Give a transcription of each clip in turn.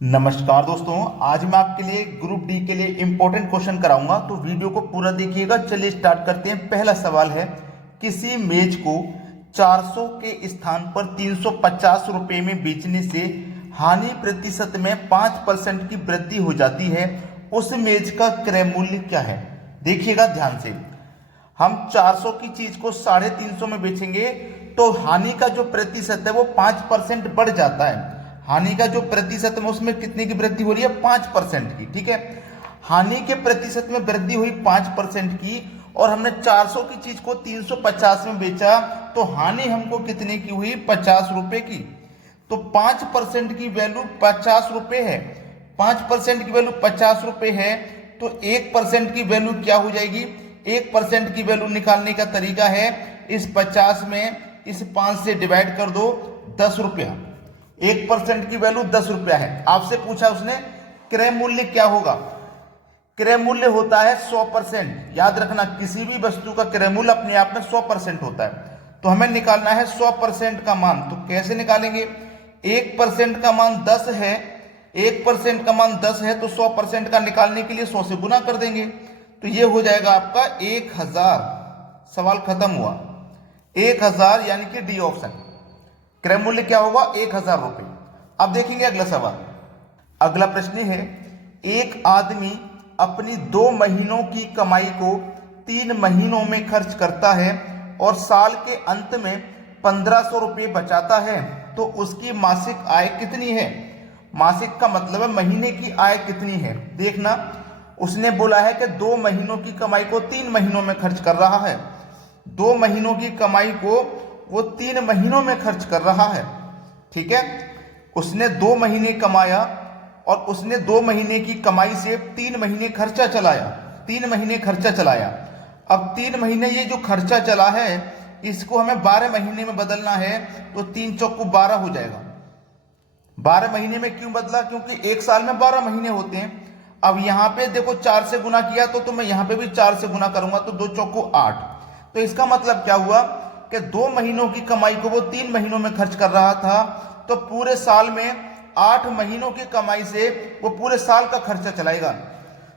नमस्कार दोस्तों, आज मैं आपके लिए ग्रुप डी के लिए इंपॉर्टेंट क्वेश्चन कराऊंगा, तो वीडियो को पूरा देखिएगा। चलिए स्टार्ट करते हैं। पहला सवाल है, किसी मेज को 400 के स्थान पर 350 रुपए में बेचने से हानि प्रतिशत में 5% की वृद्धि हो जाती है, उस मेज का क्रय मूल्य क्या है? देखिएगा ध्यान से। हम 400 की चीज को 350 में बेचेंगे तो हानि का जो प्रतिशत है वो 5% बढ़ जाता है। हानि का जो प्रतिशत है उसमें कितने की वृद्धि हो रही है? 5% की। ठीक है, हानि के प्रतिशत में वृद्धि हुई 5% की, और हमने 400 की चीज को 350 में बेचा तो हानि हमको कितने की हुई? 50 रुपए की। तो 5% की वैल्यू 50 रुपए है। 5% की वैल्यू 50 रुपए है, तो 1% की वैल्यू क्या हो जाएगी? 1% की वैल्यू निकालने का तरीका है, इस 50 में इस 5 से डिवाइड कर दो, 10 रुपया। 1% की वैल्यू 10 रुपया है। आपसे पूछा उसने क्रय मूल्य क्या होगा? क्रय मूल्य होता है 100%। याद रखना, किसी भी वस्तु का क्रय मूल्य अपने आप में 100% होता है। तो हमें निकालना है 100% का मान। तो कैसे निकालेंगे? 1% का मान 10 है। 1% का मान 10 है, तो 100% का निकालने के लिए 100 से गुना कर देंगे, तो ये हो जाएगा आपका 1000। सवाल खत्म हुआ। 1000 यानी कि डी ऑप्शन। क्रय मूल्य क्या होगा? 1000 रुपए। अब देखेंगे अगला सवाल। अगला प्रश्न है, एक आदमी अपनी 2 महीनों की कमाई को 3 महीनों में खर्च करता है और साल के अंत में 1500 रुपये बचाता है, तो उसकी मासिक आय कितनी है? मासिक का मतलब है महीने की आय कितनी है। देखना, उसने बोला है कि 2 महीनों की कमाई को 3 महीनों में खर्च कर रहा है। 2 महीनों की कमाई को वो 3 महीनों में खर्च कर रहा है। ठीक है, उसने 2 महीने कमाया और उसने 2 महीने की कमाई से 3 महीने खर्चा चलाया। 3 महीने खर्चा चलाया। अब 3 महीने ये जो खर्चा चला है इसको हमें 12 महीने में बदलना है, तो 3 चौको 12 हो जाएगा। 12 महीने में क्यों बदला? क्योंकि एक साल में 12 महीने होते हैं। अब यहां पे देखो 4 से गुना किया तो मैं यहां पे भी 4 से गुना करूंगा, तो 2 चौको 8। तो इसका मतलब क्या हुआ कि 2 महीनों की कमाई को वो 3 महीनों में खर्च कर रहा था, तो पूरे साल में 8 महीनों की कमाई से वो पूरे साल का खर्चा चलाएगा।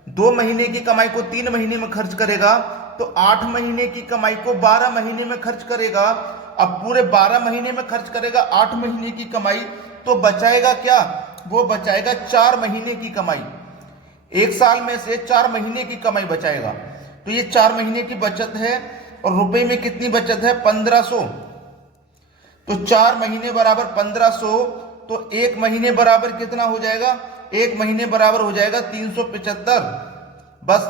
2 महीने की कमाई को 3 महीने में खर्च करेगा, तो 8 महीने की कमाई को 12 महीने में खर्च करेगा। अब पूरे 12 महीने में खर्च करेगा 8 महीने की कमाई, तो बचाएगा क्या? वो बचाएगा 4 महीने की कमाई। एक साल में से 4 महीने की कमाई बचाएगा, तो ये 4 महीने की बचत है। और रुपए में कितनी बचत है? 1500। तो 4 महीने बराबर 1500, तो 1 महीने बराबर कितना हो जाएगा? 1 महीने बराबर हो जाएगा 375। बस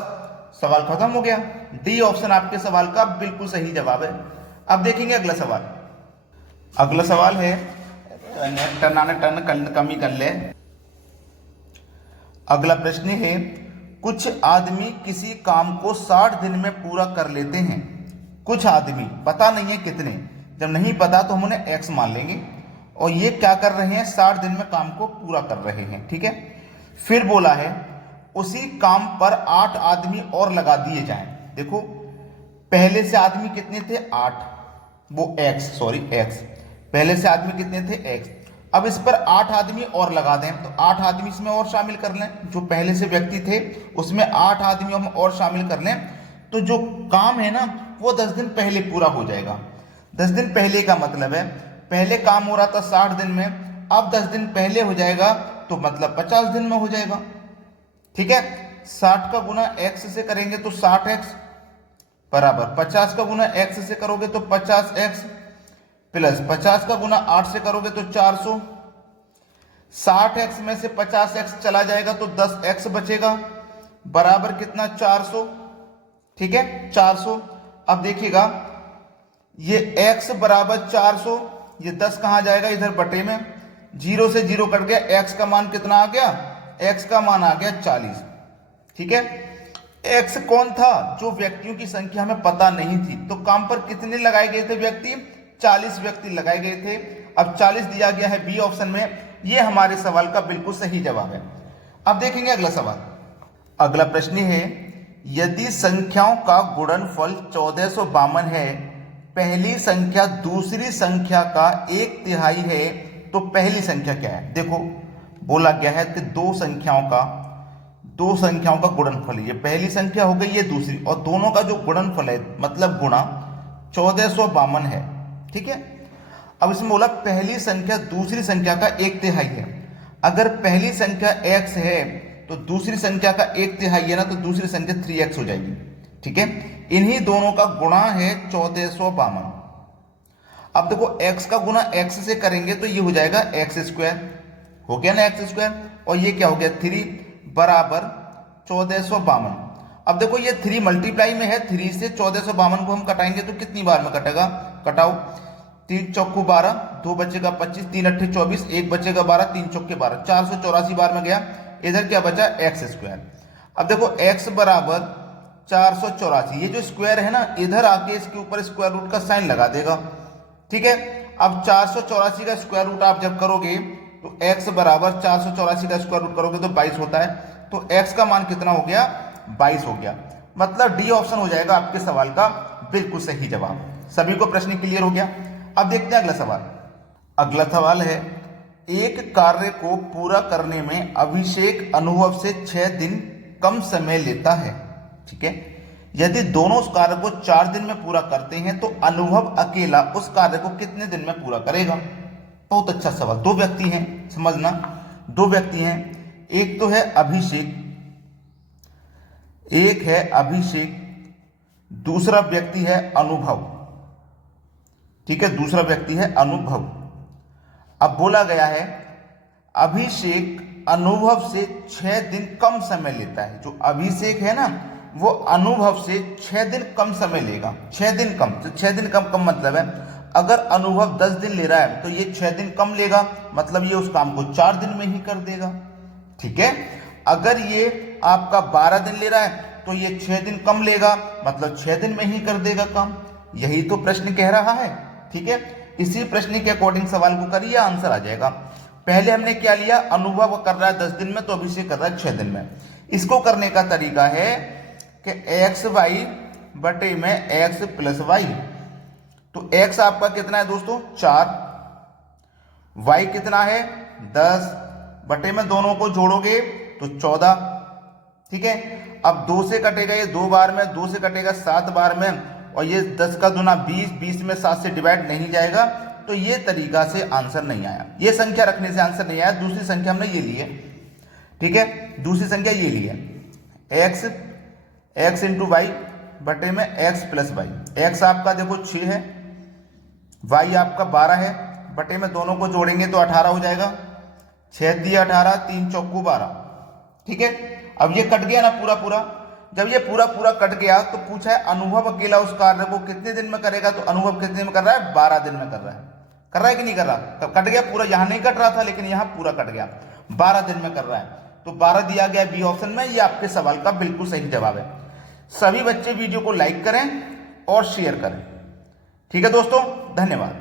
सवाल खत्म हो गया। डी ऑप्शन आपके सवाल का बिल्कुल सही जवाब है। अब देखेंगे अगला सवाल। अगला सवाल है, टन आने टन कमी कर ले। अगला प्रश्न है, कुछ आदमी किसी काम को 60 दिन में पूरा कर लेते हैं। कुछ आदमी, पता नहीं है कितने। जब नहीं पता तो हम उन्हें एक्स मान लेंगे, और ये क्या कर रहे हैं? 60 दिन में काम को पूरा कर रहे हैं। ठीक है, फिर बोला है उसी काम पर 8 आदमी और लगा दिए जाएं। देखो, पहले से आदमी कितने थे? 8। वो एक्स, पहले से आदमी कितने थे? एक्स। अब इस पर 8 आदमी और लगा दें, तो 8 आदमी इसमें और शामिल कर लें। जो पहले से व्यक्ति थे उसमें 8 आदमी हम और शामिल कर लें, तो जो काम है ना वो 10 दिन पहले पूरा हो जाएगा। 10 दिन पहले का मतलब है, पहले काम हो रहा था 60 दिन में, अब 10 दिन पहले हो जाएगा, तो मतलब 50 दिन में हो जाएगा। ठीक है, 60 का गुना एक्स से करेंगे तो 60x बराबर 50 का गुना एक्स से करोगे तो 50x प्लस 50 का गुना 8 से करोगे तो 400। 60x में से 50x चला जाएगा तो 10x बचेगा, बराबर कितना? 400। ठीक है, 400। अब देखिएगा, ये x बराबर 400, ये 10 कहां जाएगा? इधर बटे में, 0 से 0 कट गया। x का मान कितना आ गया? x का मान आ गया 40। ठीक है, x कौन था? जो व्यक्तियों की संख्या हमें पता नहीं थी। तो काम पर कितने लगाए गए थे व्यक्ति? 40 व्यक्ति लगाए गए थे। अब 40 दिया गया है बी ऑप्शन में। यह हमारे सवाल का बिल्कुल सही जवाब है। अब देखेंगे अगला सवाल। अगला प्रश्न है, यदि संख्याओं का गुणनफल 1452 है, पहली संख्या दूसरी संख्या का 1/3 है, तो पहली संख्या क्या है? देखो, बोला गया है कि दो संख्याओं का गुणनफल, ये पहली संख्या हो गई, ये दूसरी, और दोनों का जो गुणनफल है मतलब गुणा 1452 है। ठीक है, अब इसमें बोला पहली संख्या दूसरी संख्या का 1/3 है। अगर पहली संख्या x है तो दूसरी संख्या का 1/3 है ना, तो दूसरी संख्या 3x हो जाएगी। ठीक है, इन्हीं दोनों का गुणा है 1452। अब देखो x का गुणा x से करेंगे तो ये हो जाएगा x², हो गया ना x², और ये क्या हो गया 3 बराबर 1452। अब देखो ये 3 मल्टीप्लाई में है, 3 से 1452 को हम कटाएंगे तो कितनी बार में कटेगा, कटाओ, 3 चौको 12, 2 बचेगा 25, 3 अट्ठे 24, 1 बचेगा 12, 3 चौके 12, 484 बार में गया। इधर क्या बचा x²। अब देखो x बराबर 484, ये जो स्क्वायर है ना इधर आके इसके ऊपर स्क्वायर रूट का साइन लगा देगा। ठीक है, अब 484 का स्क्वायर रूट आप जब करोगे तो x बराबर 484 का स्क्वायर रूट करोगे तो 22 होता है, तो x का मान कितना हो गया, 22 हो गया। मतलब डी ऑप्शन हो जाएगा आपके सवाल का बिल्कुल सही जवाब। सभी को प्रश्न क्लियर हो गया। अब देखते हैं अगला सवाल। अगला सवाल है, एक कार्य को पूरा करने में अभिषेक अनुभव से 6 दिन कम समय लेता है। ठीक है, यदि दोनों उस कार्य को 4 दिन में पूरा करते हैं तो अनुभव अकेला उस कार्य को कितने दिन में पूरा करेगा। बहुत अच्छा सवाल। दो व्यक्ति हैं, समझना, दो व्यक्ति हैं, एक तो है अभिषेक, एक है अभिषेक, दूसरा व्यक्ति है अनुभव। ठीक है, दूसरा व्यक्ति है अनुभव। अब बोला गया है अभिषेक अनुभव से 6 दिन कम समय लेता है। जो अभिषेक है ना वो अनुभव से 6 दिन कम समय लेगा। 6 दिन कम, तो 6 दिन कम मतलब है अगर अनुभव 10 दिन ले रहा है तो ये 6 दिन कम लेगा, मतलब ये उस काम को 4 दिन में ही कर देगा। ठीक है, अगर ये आपका 12 दिन ले रहा है तो ये 6 दिन कम लेगा, मतलब 6 दिन में ही कर देगा काम। यही तो प्रश्न कह रहा है। ठीक है, इसी प्रश्न के अकॉर्डिंग सवाल को करिए, आंसर आ जाएगा। पहले हमने क्या लिया, अनुभव कर रहा है 10 दिन में तो अभिषेक कर रहा है 6 दिन में। इसको करने का तरीका है कि एक्स वाई बटे में एक्स प्लस वाई। तो x आपका कितना है दोस्तों 4, y कितना है 10, बटे में दोनों को जोड़ोगे तो 14। ठीक है, अब 2 से कटेगा ये 2 बार में, 2 से कटेगा 7 बार में, और ये 10 का दूना 20, 20 में 7 से डिवाइड नहीं जाएगा, तो ये तरीका से आंसर नहीं आया। ये संख्या रखने से आंसर नहीं आया। दूसरी संख्या हमने ये ली है। ठीक है, दूसरी संख्या ये ली है x इंटू वाई बटे में x प्लस वाई। x आपका देखो 6 है, y आपका 12 है, बटे में दोनों को जोड़ेंगे तो 18 हो जाएगा। 6 दिया 18, 3 चौको 12। ठीक है, अब ये कट गया ना पूरा पूरा। जब ये पूरा पूरा कट गया तो पूछा है अनुभव अकेला उस कार्य को कितने दिन में करेगा, तो अनुभव कितने दिन में कर रहा है, 12 दिन में कर रहा है। कर रहा है कि नहीं कर रहा, तब कट गया पूरा, यहां नहीं कट रहा था लेकिन यहां पूरा कट गया, 12 दिन में कर रहा है। तो 12 दिया गया बी ऑप्शन में, ये आपके सवाल का बिल्कुल सही जवाब है। सभी बच्चे वीडियो को लाइक करें और शेयर करें। ठीक है दोस्तों, धन्यवाद।